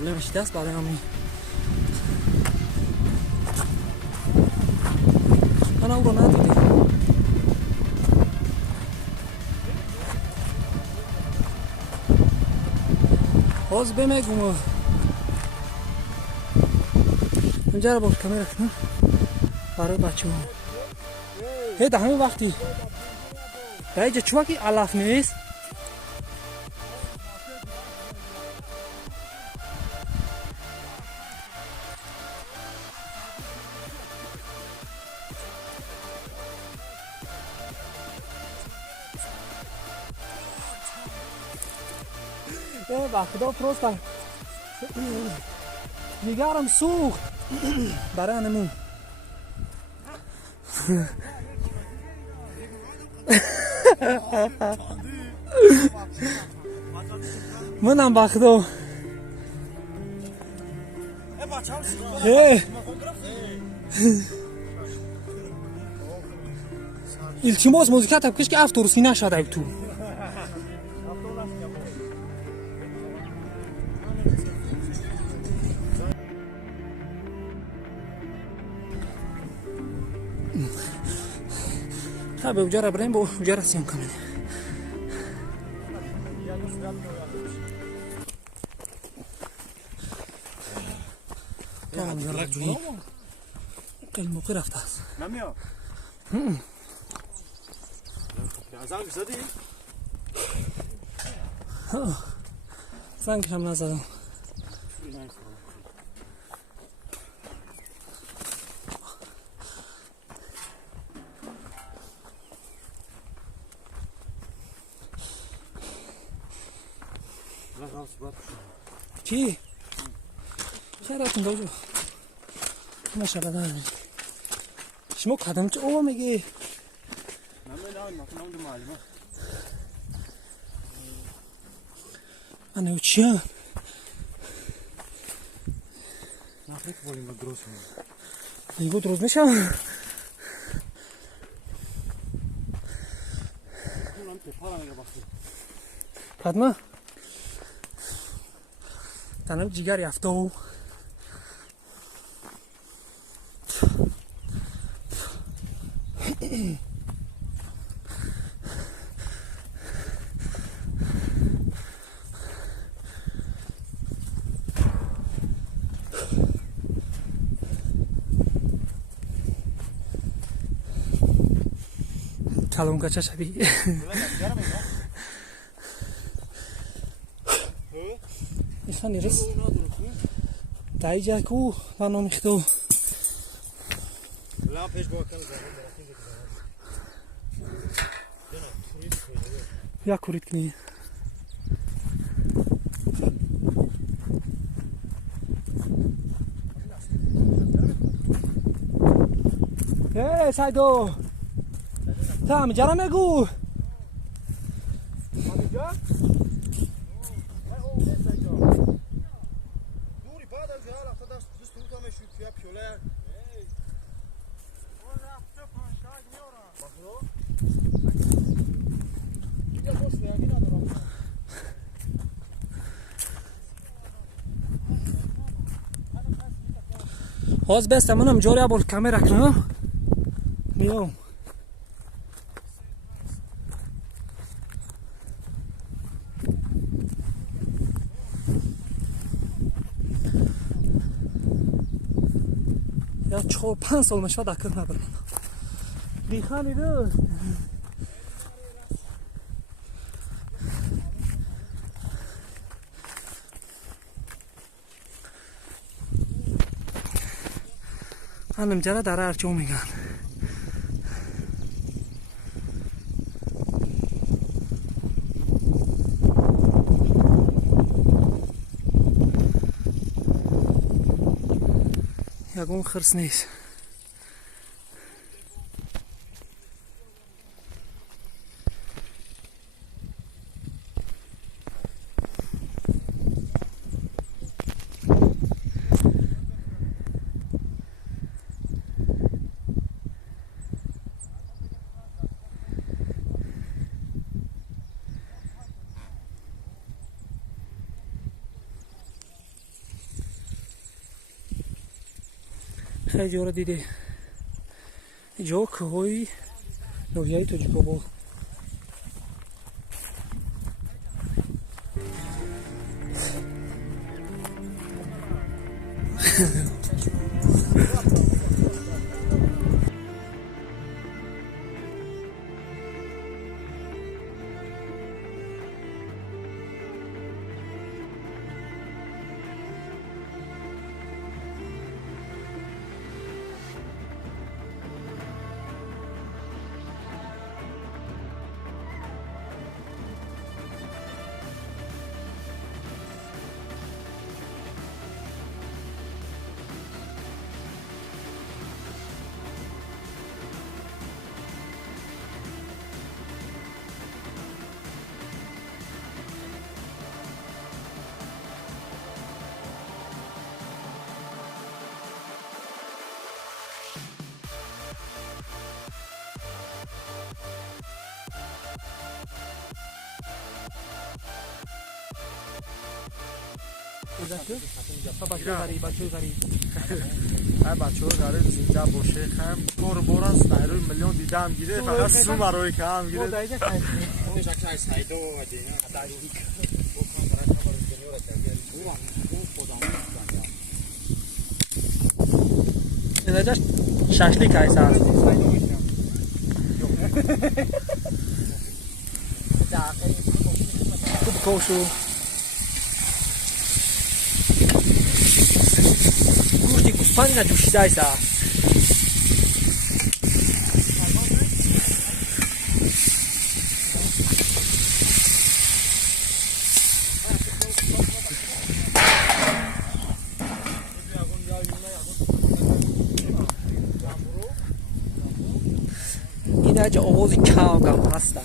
پرابلمش دست برای همین من او رو ندیدم. باز بمگم اونجا رو با کامera کنم برای بچه ها. هی در همین وقتی در اینجا چوبا که علف نیست بخدا پروستا دیگرم سوخت برای انمون منم بخدا التماس موزیکت هم کش که افتورسی نشده تو خب اونجا را بریم با اونجا را سیم کنیم قل موقع رفته است نمیاد زنگ زدی؟ زنگ هم نزدم چی؟ چرا رفتیم باجو؟ ماشاءالله داریم شما قدم چه اوه میگی؟ من او چیم؟ نفرک بولیم با دروز میشه دیگه دروز میشم؟ قدمه؟ تنم جیگر یفته و کلون کچه شدی ایخان نیرست دایی جا کو بنا میختو لامپش با کم یا کورید کنی ای سایدو تا همه جرم نگو باز بسته منم جوری بول کامera کنم میام یا 4-5 سال مشوا دکر نبرم بیخانی رو هنم جره در ارچو میگن یکون خرس نیست خیلی جا رو دیدی. اینجا کوههای نوریای توجیکابال. بچه غریب زنده باشه خم کار باران ستایروی میلیون دیدم گیره فقط سو مروی که هم گیره اینجا ششلیک هست خوب کوشو گوشتی گوسفند نجوشیده است. این اینجا آواز کم هست.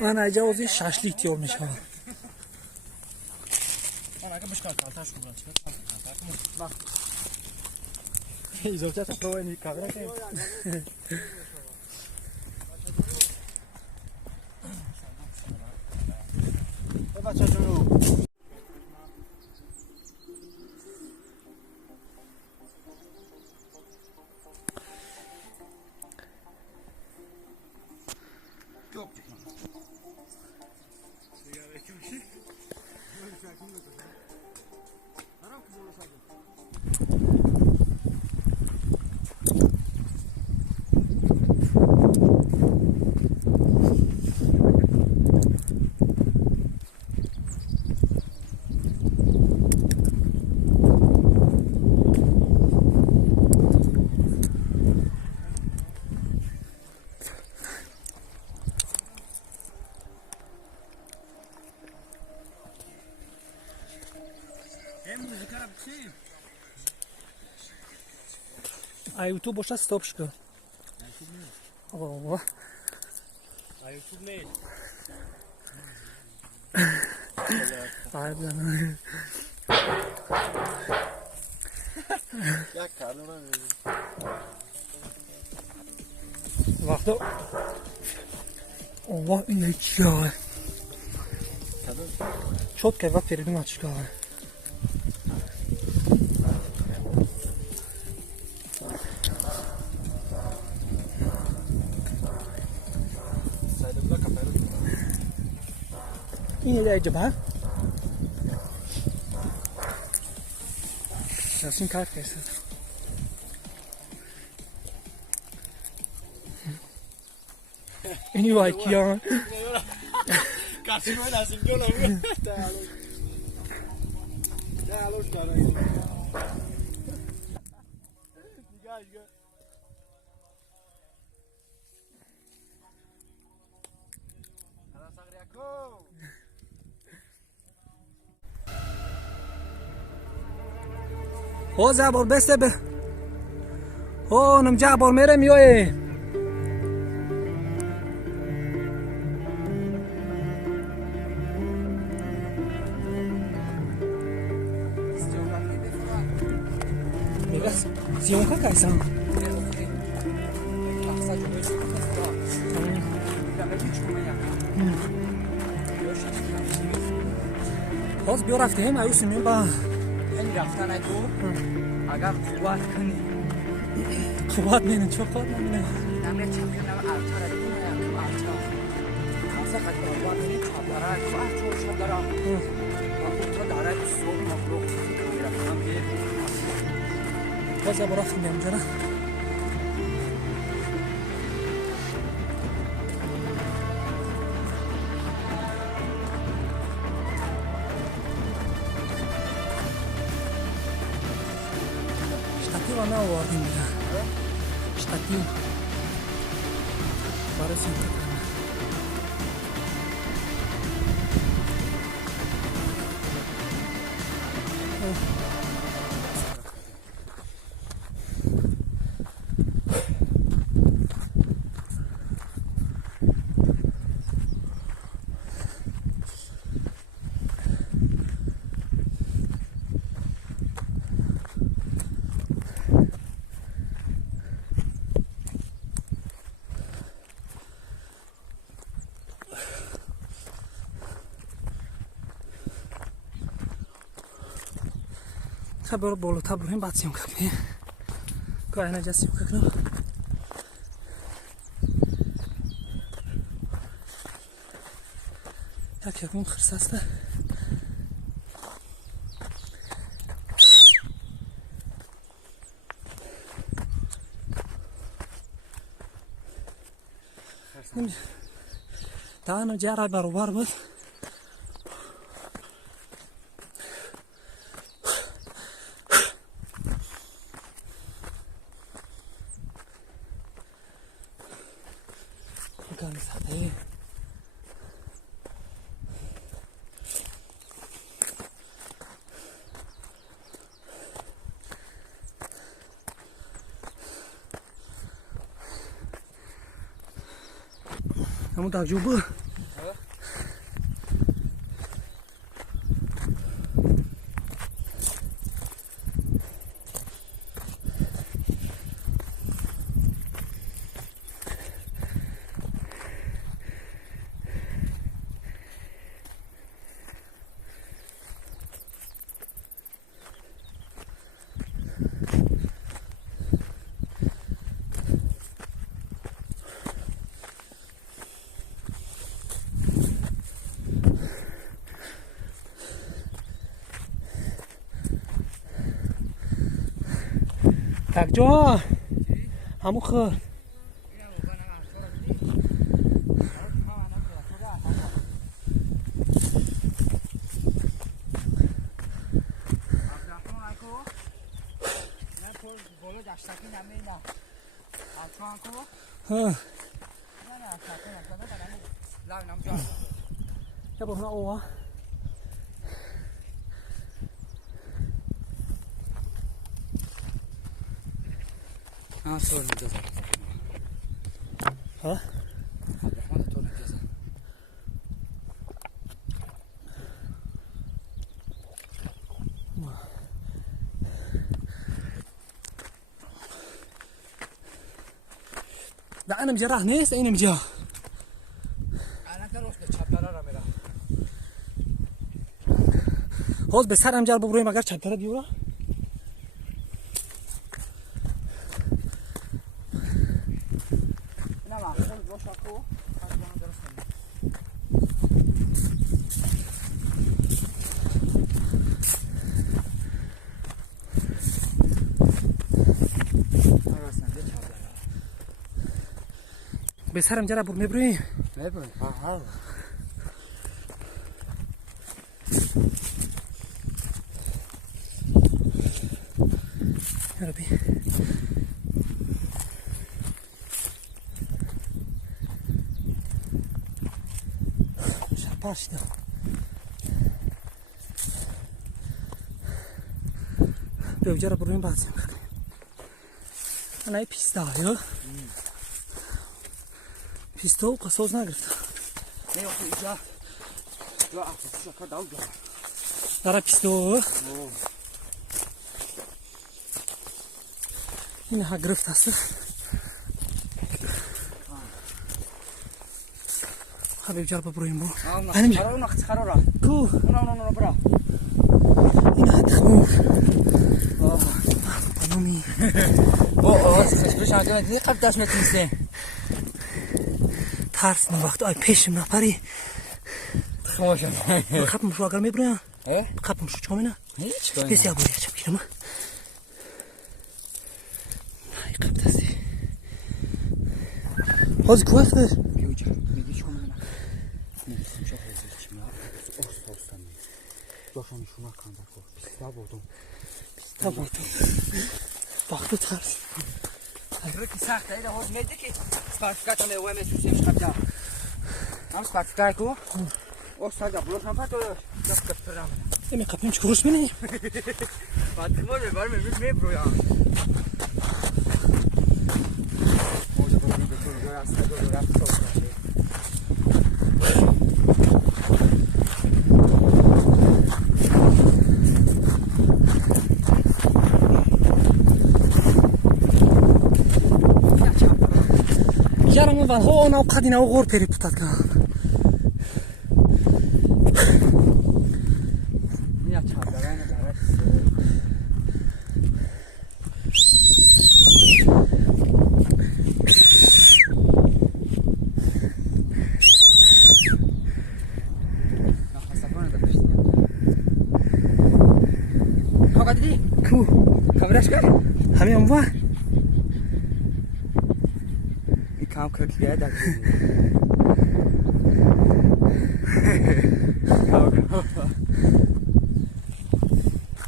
من اینجا وزی ششلیک تیار میشه. من اگه بشکن کالتاش کنم چیکار؟ ایزوچه تو این کامera که بچه جونو یوتیوب باشه استاپش کن. آقا یوتیوب نیست. عیب یک کارو وقتا الله این چیه؟ شد که وقت پریدیم چیکار؟ این هدایت جبه شاسون کار کسی اینی وای کیان Kasih gue nasi gue lah gue. Dah halus sekarang ini. Tiga juga. Halo Sagri aku. او زبر بسته به او نم جبر میره میوه زیون که کایسان باز بیا رفتیم ایوسیم با این رفتن تو اگر قوت کنی قوت نینه چه قوت نمینه نمیره چپی نمه ارتر دونه تو ارتر خاصه خیلی قوت نینه چپ داره قوت چون شد داره و تو داره صبح مبروک میرفتم بیه باز با رفتیم بیم جره شتاتیو نه آوردیم دیگه شتاتیو برای سینت خبر بالا تا بریم بعد سیم کنیم که اینا جا سیم کنیم یک یکون خرساسته تا جارا برابر بود kamu tak coba? Tak jo, kamu ke? Ya boleh nak awak. हाँ छोड़ दो हाँ ده أنا مجرح ناس أين مجرح أنا تروح للشابترة رميلا هوز بس هرم جال ببروي مگر شابترة بيورا به سرم جرا برو میبرویم میبریم ها یا ربی شرپاش دیدم به اونجا رو برویم بعد زیم کنیم انا ای پیسته ها پیسته و قصوز نگرفت نه اخو اینجا جو افس شکر داو جو داره پیسته و این ها گرفت هست خب اونجا رو برویم با خرار نخت خرار کو اونو برا این ها تخمور بانومی سپش آنجا نی قبل داشت نتیسه ترس این وقت آی پیشم نپری خموشم خبم شو اگر میبرم اه خبم شو چکا مینا هیچ کنی بسیار بوری چم گیرم ای قبل دستی حاضی کو افتر Göcer, medi şuna. Nefesim çok hızlı içim ya. Ostan. Yaşam şuna kandak o. Pista buldum. Tamam. Baktı ters. Rıkı sahtayla hoz medi ki. Sparfikata me ueme süsem şapta. Am sparfikata ko. Ostan da bulur şampa to. Yok kaptıram. Emi kapıyım çıkıyoruz beni. Batım var mı? Me bro ya. Orada bunu götür. Ya aslında doğru yaptı. Yarın var ho ona kadına o gor peri putat kan. Ya çağırlar ne kadar. Ku. Kameraş kar. Hamim var. Bir kam kırk diye de.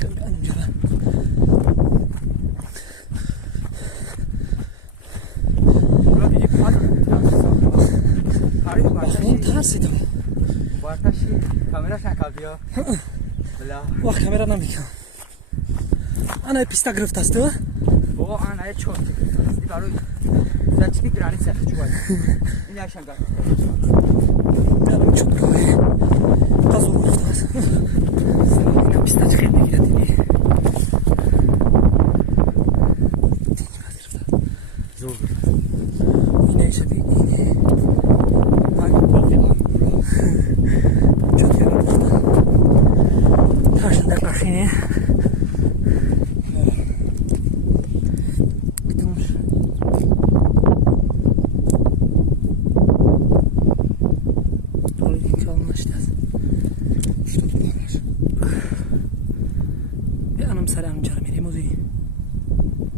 Benim canım. Burada bir Bakın ters idim. Bartaşi kamera sen kalıyor. Bla. Vah kamera namikan. Ana pista گرفت است تو؟ O anaya çok. Dibaru. Zaçki grani sen çuval. İn aşağı gel. Benim çok rahat. Kazor گرفت است. Ana pista خیلی میگیره دیگه. Zor. اینه شبیه اینه. Hangi problem? Çok yoruldu. Karşında karşına. سلام جرم میریم موزی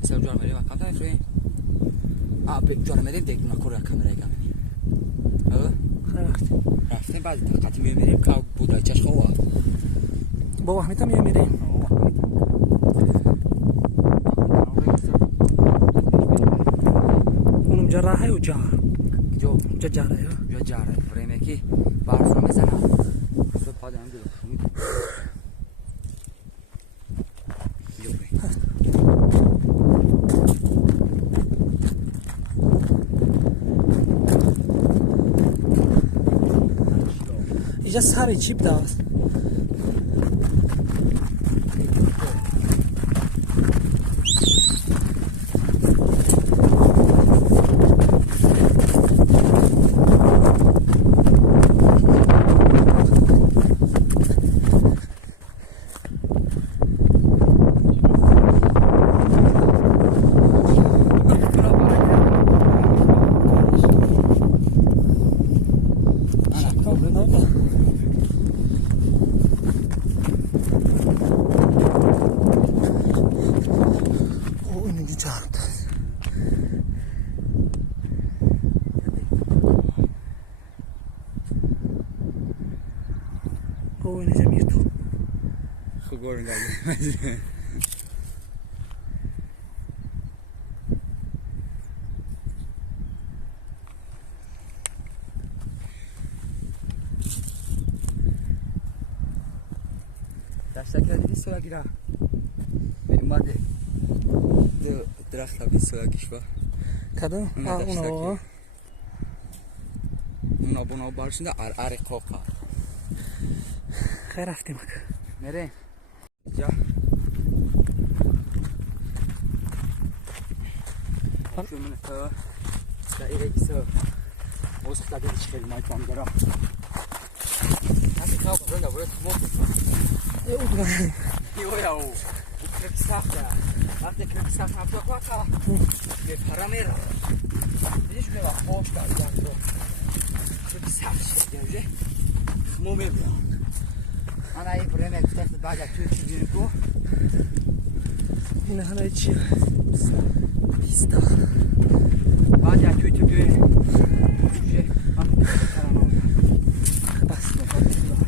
سلام جرم میریم کام تا فرین به جرم میریم دیگه نکور کامرای کام خیلی وقت رفتیم بعد طاقتی میریم که بود چش خواه با وحمیت هم میریم اونم جراحه و جار جو جاره جو جاره فریم کی بارف رو میزنم صبح پادم دیگه اینجا سر چیپ داست oynayacağım yırtı. Görün geldi. Destekler bir sola gira. Benim adı درخت bir sola kiş var. Kadın? Ha ona o. Buna barışında ar koka. Xeyr raftim. Nereye? Ya. Şöyle ta. Daire ise. O sıkta bir çıkıyor maytan gara. Nasıl kaldı burada burası motor. O da. Yo ya o. Kırk sakta. Hatta kırk sakta yapacak vaka. Bir paramera. Bir şuraya bak boş kaldı yani. Kırk sakta gelecek. Mumya. Ana iyi buraya gittik daha Türkçe bir bu. Yine hala içiyor. Pista. Bayağı Türkçe bir şey. Bas.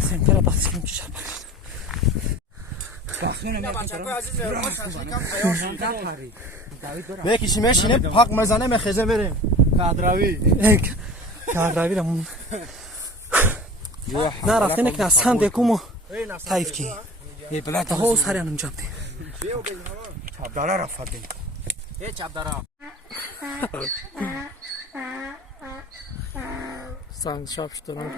Sen kere bas kim ki şapar. Belki meşine hak mezane meheze verin. Kadravi. Kağıda bir ama. Ne rafte ne sen de kumu. Taif ki. Daha o sarı yanım camdı. Çabdara rafatın. Hiç abdara. Sen şapştın abi.